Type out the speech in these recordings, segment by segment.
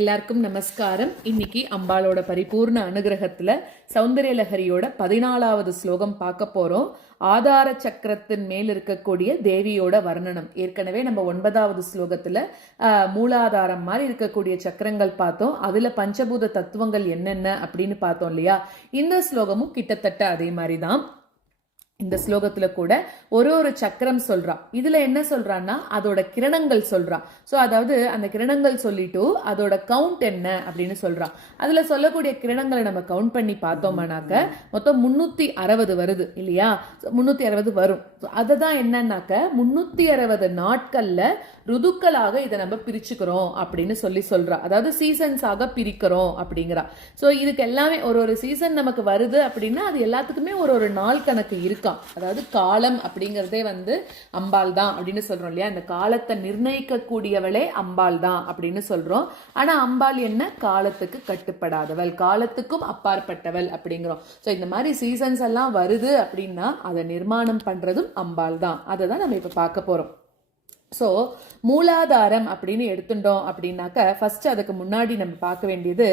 எல்லாருக்கும் நமஸ்காரம். இன்னைக்கு அம்பாளோட பரிபூர்ண அனுகிரகத்துல சௌந்தரியலஹரியோட பதினாலாவது ஸ்லோகம் பார்க்க போறோம். ஆதார சக்கரத்தின் மேல் இருக்கக்கூடிய தேவியோட வர்ணனம். ஏற்கனவே நம்ம ஒன்பதாவது ஸ்லோகத்துல மூலாதாரம் மாதிரி இருக்கக்கூடிய சக்கரங்கள் பார்த்தோம். அதுல பஞ்சபூத தத்துவங்கள் என்னென்ன அப்படின்னு பார்த்தோம் இல்லையா? இந்த ஸ்லோகமும் கிட்டத்தட்ட அதே மாதிரி தான் இந்த ஸ்லோகத்துல கூட ஒரு ஒரு சக்கரம் சொல்றான் இதுல என்ன சொல்றான்னா அதோட கிரணங்கள் சொல்றான் ஸோ அதாவது அந்த கிரணங்கள் சொல்லிட்டு அதோட கவுண்ட் என்ன அப்படின்னு சொல்றான் அதுல சொல்லக்கூடிய கிரணங்களை நம்ம கவுண்ட் பண்ணி பார்த்தோம்னாக்க மொத்தம் முன்னூத்தி அறுபது வருது இல்லையா? முன்னூத்தி அறுபது வரும். அதை தான் என்னன்னாக்க முன்னூத்தி அறுபது நாட்கள்ல ருதுக்களாக இதை நம்ம பிரிச்சுக்கிறோம் அப்படின்னு சொல்லி சொல்றா. அதாவது சீசன்ஸாக பிரிக்கிறோம் அப்படிங்கிறா. ஸோ இதுக்கு எல்லாமே ஒரு ஒரு சீசன் நமக்கு வருது அப்படின்னா அது எல்லாத்துக்குமே ஒரு ஒரு நாள் கணக்கு இருக்கான் அதாவது காலம் அப்படிங்கிறதே வந்து அம்பாள் தான் அப்படின்னு சொல்றோம் இல்லையா? இந்த காலத்தை நிர்ணயிக்கக்கூடியவளே அம்பாள் தான் அப்படின்னு சொல்றோம். ஆனால் அம்பாள் என்ன? காலத்துக்கு கட்டுப்படாதவள் காலத்துக்கும் அப்பாற்பட்டவள் அப்படிங்கிறோம். ஸோ இந்த மாதிரி சீசன்ஸ் எல்லாம் வருது அப்படின்னா அதை நிர்மாணம் பண்றதும் அம்பாள் தான். அதை தான் நம்ம இப்போ பார்க்க போறோம். ஸோ மூலாதாரம் அப்படின்னு எடுத்துட்டோம் அப்படின்னாக்க ஃபர்ஸ்ட் அதுக்கு முன்னாடி நம்ம பார்க்க வேண்டியது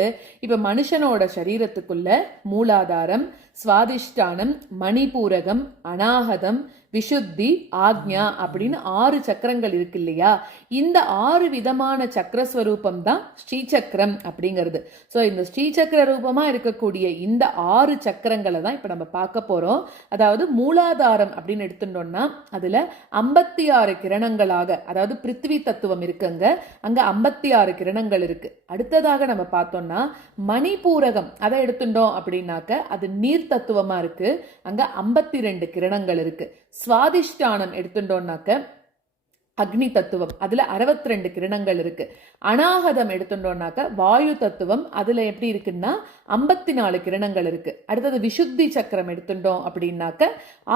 இப்போ மனுஷனோட சரீரத்துக்குள்ள மூலாதாரம் சுவாதிஷ்டானம் மணிபூரகம் அனாகதம் விஷுத்தி ஆக்ஞா அப்படின்னு ஆறு சக்கரங்கள் இருக்கு இல்லையா? இந்த ஆறு விதமான சக்கரஸ்வரூபம் தான் ஸ்ரீசக்கரம் அப்படிங்கிறது. ஸோ இந்த ஸ்ரீசக்கர ரூபமா இருக்கக்கூடிய இந்த ஆறு சக்கரங்களை தான் இப்போ நம்ம பார்க்க போறோம். அதாவது மூலாதாரம் அப்படின்னு எடுத்துட்டோம்னா அதுல ஐம்பத்தி ஆறு கிரணங்களாக அதாவது பிருத்திவி தத்துவம் இருக்குங்க. அங்க ஐம்பத்தி ஆறு கிரணங்கள் இருக்கு. அடுத்ததாக நம்ம பார்த்தோம்னா மணிபூரகம் அதை எடுத்துட்டோம் அப்படின்னாக்க அது நீர் தத்துவமா இருக்கு. அங்க ஐம்பத்தி ரெண்டு கிரணங்கள் இருக்கு. சுவாதிஷ்டானம் எடுத்துட்டோம்னாக்க அக்னி தத்துவம். அதுல 62 ரெண்டு கிரணங்கள் இருக்கு. அனாகதம் எடுத்துட்டோம்னாக்க வாயு தத்துவம் அதுல எப்படி இருக்குன்னா ஐம்பத்தி நாலு கிரணங்கள் இருக்கு. அடுத்தது விசுத்தி சக்கரம் எடுத்துட்டோம் அப்படின்னாக்க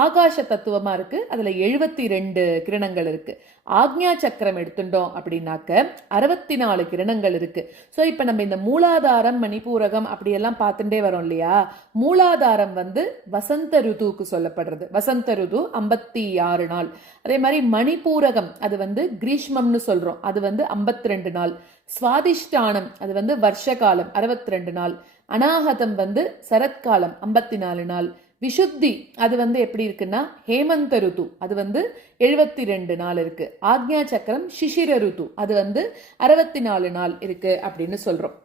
ஆகாச தத்துவமா இருக்கு. அதுல எழுபத்தி ரெண்டு கிரணங்கள் இருக்கு. ஆக்ஞா சக்கரம் எடுத்துட்டோம் அப்படின்னாக்க அறுபத்தி நாலு கிரணங்கள் இருக்கு. ஸோ இப்போ நம்ம இந்த மூலாதாரம் மணிப்பூரகம் அப்படியெல்லாம் பார்த்துட்டே வரோம் இல்லையா? மூலாதாரம் வந்து வசந்த ருதுவுக்கு சொல்லப்படுறது. வசந்த ருது ஐம்பத்தி ஆறு நாள். அதே மாதிரி மணிப்பூரகம் அது வந்து கிரீஷ்மம்னு சொல்றோம். அது வந்து 52 ரெண்டு நாள். சுவாதிஷ்டானம் அது வந்து வருஷ காலம் அறுபத்தி ரெண்டு நாள். அனாகதம் வந்து சரத்காலம் ஐம்பத்தி நாலு நாள். விஷுத்தி அது வந்து எப்படி இருக்குன்னா ஹேமந்த ருது அது வந்து எழுபத்தி ரெண்டு நாள் இருக்கு. ஆக்ஞா சக்கரம் சிசிர ருது அது வந்து அறுபத்தி நாலு நாள் இருக்கு அப்படின்னு சொல்றோம்.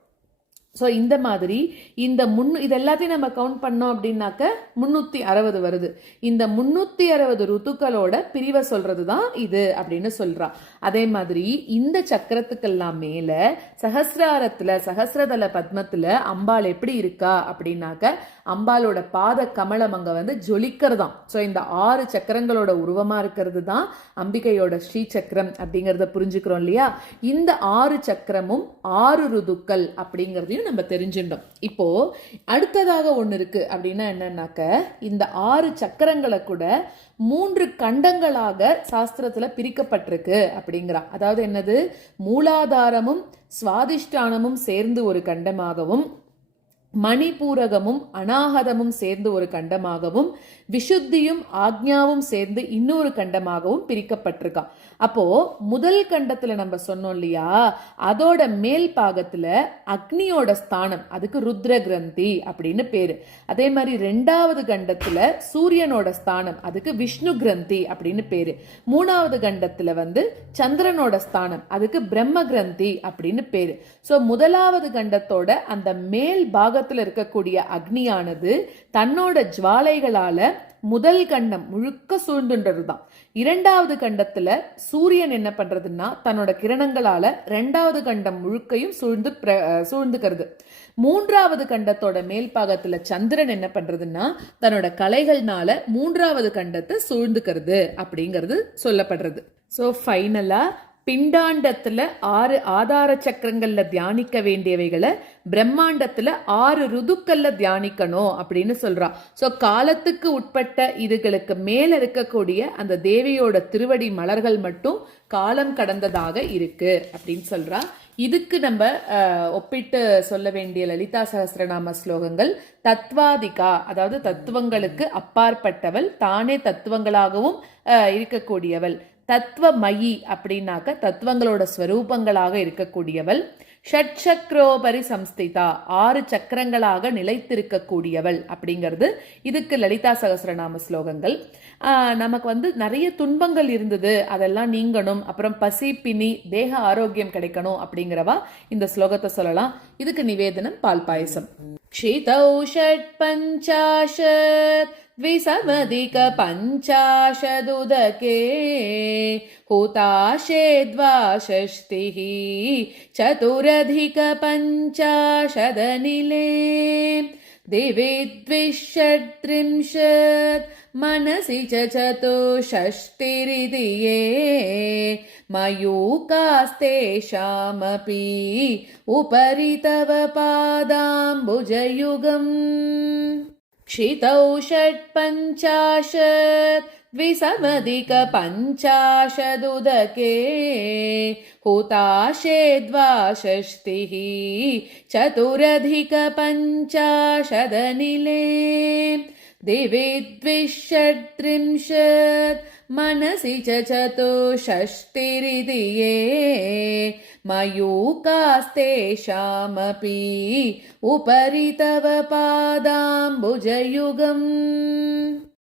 ஸோ இந்த மாதிரி இந்த முன் இது எல்லாத்தையும் நம்ம கவுண்ட் பண்ணோம் அப்படின்னாக்க முந்நூற்றி அறுபது வருது. இந்த முந்நூற்றி அறுபது ருத்துக்களோட பிரிவை சொல்கிறது தான் இது அப்படின்னு சொல்கிறான் அதே மாதிரி இந்த சக்கரத்துக்கெல்லாம் மேலே சஹசிராரத்தில் சஹசிரதல பத்மத்தில் அம்பாள் எப்படி இருக்கா அப்படின்னாக்க அம்பாளோட பாத கமலம் அங்கே வந்து ஜொலிக்கிறதாம். ஸோ இந்த ஆறு சக்கரங்களோட உருவமாக இருக்கிறது தான் அம்பிகையோட ஸ்ரீ சக்கரம் அப்படிங்கிறத புரிஞ்சுக்கிறோம் இல்லையா? இந்த ஆறு சக்கரமும் ஆறு ருதுக்கள் அப்படிங்கிறதையும் நம்ம தெரிஞ்சுட்டோம் இப்போ அடுத்ததாக ஒன்று இருக்கு. அப்படின்னா என்னன்னாக்க இந்த ஆறு சக்கரங்களை கூட மூன்று கண்டங்களாக சாஸ்திரத்துல பிரிக்கப்பட்டிருக்கு அப்படிங்கிறா. அதாவது என்னது? மூலாதாரமும் சுவாதிஷ்டானமும் சேர்ந்து ஒரு கண்டமாகவும் மணிபூரகமும் அனாகதமும் சேர்ந்து ஒரு கண்டமாகவும் விஷுத்தியும் ஆக்ஞாவும் சேர்ந்து இன்னொரு கண்டமாகவும் பிரிக்கப்பட்டிருக்கான் அப்போ முதல் கண்டத்துல நம்ம சொன்னோம் இல்லையா அதோட மேல் பாகத்துல அக்னியோட ஸ்தானம் அதுக்கு ருத்ர கிரந்தி அப்படின்னு பேரு. அதே மாதிரி ரெண்டாவது கண்டத்துல சூரியனோட ஸ்தானம் அதுக்கு விஷ்ணு கிரந்தி அப்படின்னு பேரு. மூணாவது கண்டத்துல வந்து சந்திரனோட ஸ்தானம் அதுக்கு பிரம்ம கிரந்தி அப்படின்னு பேரு. சோ முதலாவது கண்டத்தோட அந்த மேல் பாகத்தில் இருக்கக்கூடிய அக்னியானது தன்னோட ஜுவாலைகளால முதல் கண்டம் முழுக்க சூழ்ந்துன்றது தான் இரண்டாவது கண்டத்துல சூரியன் என்ன பண்றதுன்னா தன்னோட கிரணங்களால ரெண்டாவது கண்டம் முழுக்கையும் சூழ்ந்து பிர- சூழ்ந்துக்கிறது. மூன்றாவது கண்டத்தோட மேல் பாகத்துல சந்திரன் என்ன பண்றதுன்னா தன்னோட கலைகள்னால மூன்றாவது கண்டத்தை சூழ்ந்துக்கிறது அப்படிங்கிறது சொல்லப்படுறது. ஸோ ஃபைனலாக பிண்டாண்டத்துல ஆறு ஆதார சக்கரங்கள்ல தியானிக்க வேண்டியவைகளை பிரம்மாண்டத்துல ஆறு ருதுக்கள்ல தியானிக்கணும் அப்படின்னு சொல்றா. ஸோ காலத்துக்கு உட்பட்ட இதுகளுக்கு மேல இருக்கக்கூடிய அந்த தேவியோட திருவடி மலர்கள் மட்டும் காலம் கடந்ததாக இருக்கு அப்படின்னு சொல்றா. இதுக்கு நம்ம ஒப்பிட்டு சொல்ல வேண்டிய லலிதா சகசிரநாம ஸ்லோகங்கள் தத்வாதிகா அதாவது தத்துவங்களுக்கு அப்பாற்பட்டவள் தானே தத்துவங்களாகவும் இருக்கக்கூடியவள். தத்துவமயி அப்படின்னாக்க தத்துவங்களோட ஸ்வரூபங்களாக இருக்கக்கூடியவள். ஷட்சக்ரோபரி சம்ஸ்திதா ஆறு சக்கரங்களாக நிலைத்திருக்கக்கூடியவள் அப்படிங்கிறது இதுக்கு லலிதா சகசரநாம ஸ்லோகங்கள். நமக்கு வந்து நிறைய துன்பங்கள் இருந்தது அதெல்லாம் நீங்கணும். அப்புறம் பசி பினி தேக ஆரோக்கியம் கிடைக்கணும் அப்படிங்கிறவா இந்த ஸ்லோகத்தை சொல்லலாம். இதுக்கு நிவேதனம் பால் பாயசம். க்ஷிதௌ ஷட் द्विसमधिक पञ्चाशदुदके हुताशे द्वाषष्टिः चतुरधिक पञ्चाशदनिले दिवि द्विषट्त्रिंशत् मनसि च चतुष्षष्टिरिति ये मयूकास्तेषामपि उपरि तव पादाम्बुजयुगम् क्षितौ षट्पञ्चाशत् द्विसमधिकपञ्चाशदुदके हुताशे द्वाषष्टिः चतुरधिकपञ्चाशदनिले दिवि द्विषट्त्रिंशत् मनसि च चतुष्षष्टिरिति ये मयूकास्तेषामपि उपरि तव पादाम्बुजयुगम्